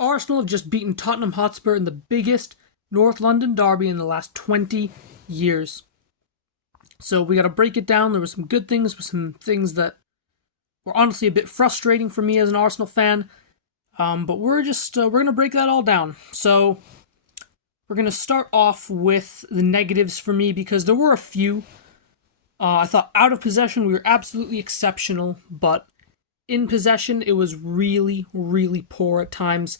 Arsenal have just beaten Tottenham Hotspur in the biggest North London derby in the last 20 years. So we got to break it down. There were some good things, but some things that were honestly a bit frustrating for me as an Arsenal fan. But we're gonna break that all down. So we're gonna start off with the negatives for me because there were a few. I thought out of possession we were absolutely exceptional, but in possession it was really, really poor at times.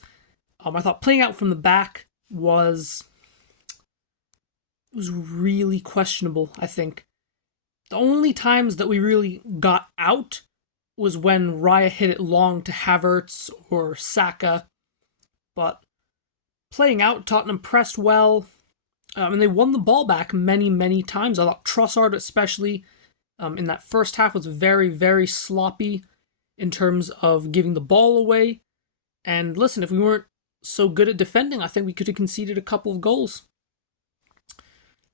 I thought playing out from the back was really questionable. I think the only times that we really got out was when Raya hit it long to Havertz or Saka. But playing out, Tottenham pressed well, and they won the ball back many, many times. I thought Trossard especially in that first half was very, very sloppy in terms of giving the ball away. And listen, if we weren't so good at defending, I think we could have conceded a couple of goals.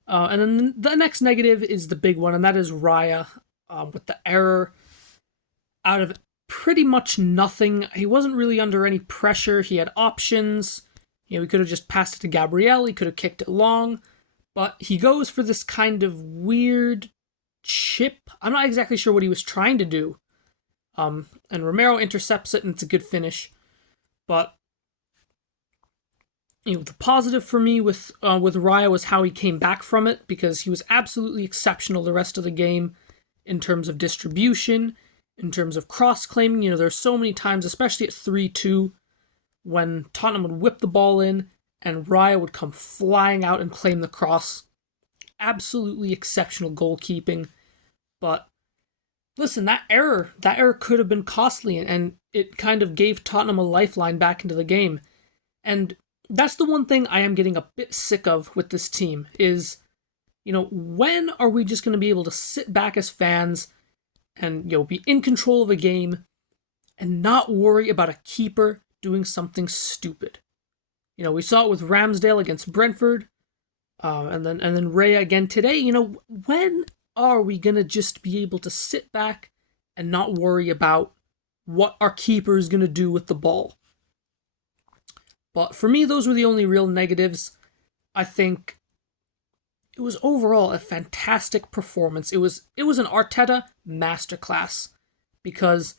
And then the next negative is the big one, and that is Raya with the error out of pretty much nothing. He wasn't really under any pressure. He had options. He could have just passed it to Gabriel. He could have kicked it long. But he goes for this kind of weird chip. I'm not exactly sure what he was trying to do. And Romero intercepts it, and it's a good finish. But the positive for me with Raya was how he came back from it, because he was absolutely exceptional the rest of the game in terms of distribution, in terms of cross-claiming. There's so many times, especially at 3-2, when Tottenham would whip the ball in and Raya would come flying out and claim the cross. Absolutely exceptional goalkeeping. But listen, that error could have been costly, and it kind of gave Tottenham a lifeline back into the game. And that's the one thing I am getting a bit sick of with this team is, when are we just going to be able to sit back as fans and be in control of a game and not worry about a keeper doing something stupid? We saw it with Ramsdale against Brentford, and then Raya again today. When are we gonna just be able to sit back and not worry about what our keeper is gonna do with the ball? But for me, those were the only real negatives. I think it was overall a fantastic performance. It was an Arteta masterclass, because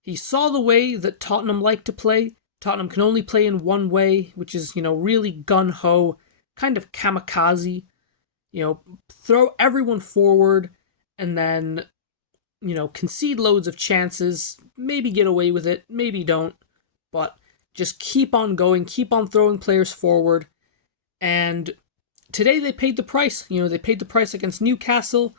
he saw the way that Tottenham like to play. Tottenham can only play in one way, which is, really gun-ho, kind of kamikaze. Throw everyone forward and then, concede loads of chances, maybe get away with it, maybe don't, but just keep on going, keep on throwing players forward. And today they paid the price. They paid the price against Newcastle,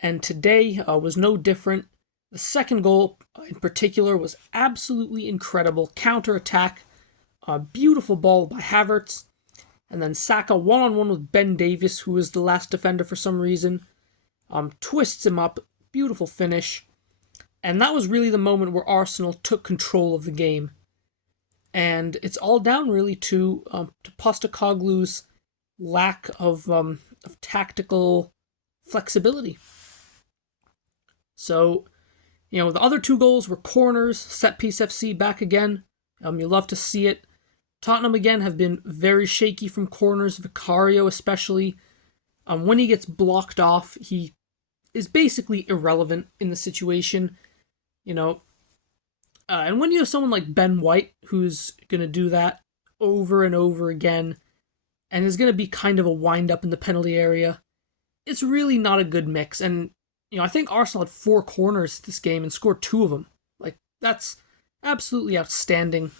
and today was no different. The second goal in particular was absolutely incredible. Counter-attack, a beautiful ball by Havertz, and then Saka one-on-one with Ben Davies, who was the last defender for some reason. Twists him up, beautiful finish. And that was really the moment where Arsenal took control of the game. And it's all down really to Postecoglou's lack of tactical flexibility. So, the other two goals were corners, set piece FC back again. You love to see it. Tottenham again have been very shaky from corners, Vicario especially. When he gets blocked off, he is basically irrelevant in the situation. And when you have someone like Ben White who's going to do that over and over again and is going to be kind of a wind-up in the penalty area, it's really not a good mix. And I think Arsenal had 4 corners this game and scored 2 of them. That's absolutely outstanding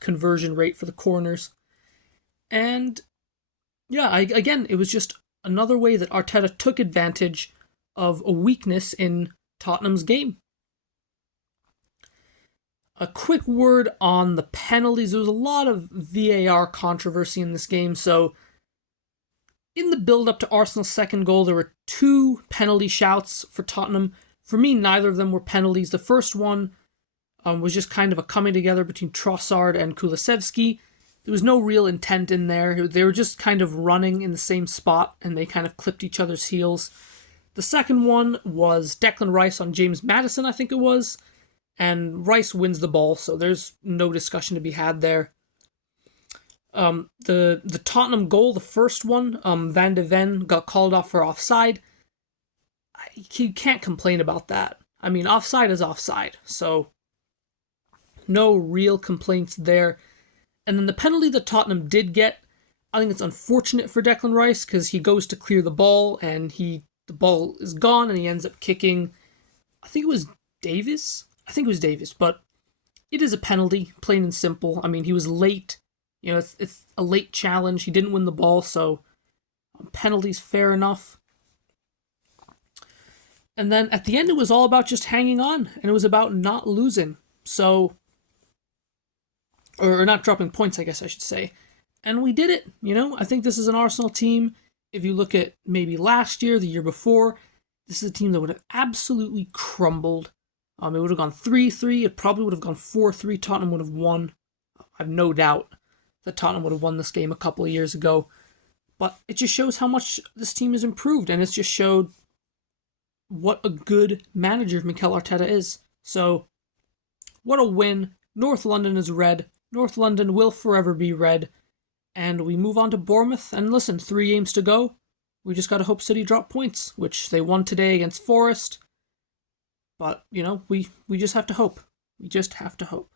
conversion rate for the corners. And yeah, again, it was just another way that Arteta took advantage of a weakness in Tottenham's game. A quick word on the penalties. There was a lot of VAR controversy in this game, so in the build-up to Arsenal's second goal, there were 2 penalty shouts for Tottenham. For me, neither of them were penalties. The first one was just kind of a coming together between Trossard and Kulusevski. There was no real intent in there. They were just kind of running in the same spot, and they kind of clipped each other's heels. The second one was Declan Rice on James Maddison, I think it was, and Rice wins the ball, so there's no discussion to be had there. The Tottenham goal, the first one, Van de Ven got called off for offside. You can't complain about that. I mean, offside is offside, so no real complaints there. And then the penalty that Tottenham did get, I think it's unfortunate for Declan Rice because he goes to clear the ball and the ball is gone and he ends up kicking, I think it was Davis? I think it was Davis, but it is a penalty, plain and simple. I mean, he was late. You know, it's a late challenge. He didn't win the ball, so penalties fair enough. And then at the end, it was all about just hanging on, and it was about not losing. So, or not dropping points, I guess I should say. And we did it, you know? I think this is an Arsenal team. If you look at maybe last year, the year before, this is a team that would have absolutely crumbled. It would have gone 3-3. It probably would have gone 4-3. Tottenham would have won. I have no doubt that Tottenham would have won this game a couple of years ago. But it just shows how much this team has improved, and it's just showed what a good manager Mikel Arteta is. So, what a win. North London is red. North London will forever be red. And we move on to Bournemouth. And listen, 3 games to go. We just got to hope City drop points, which they won today against Forest. But, you know, we just have to hope. We just have to hope.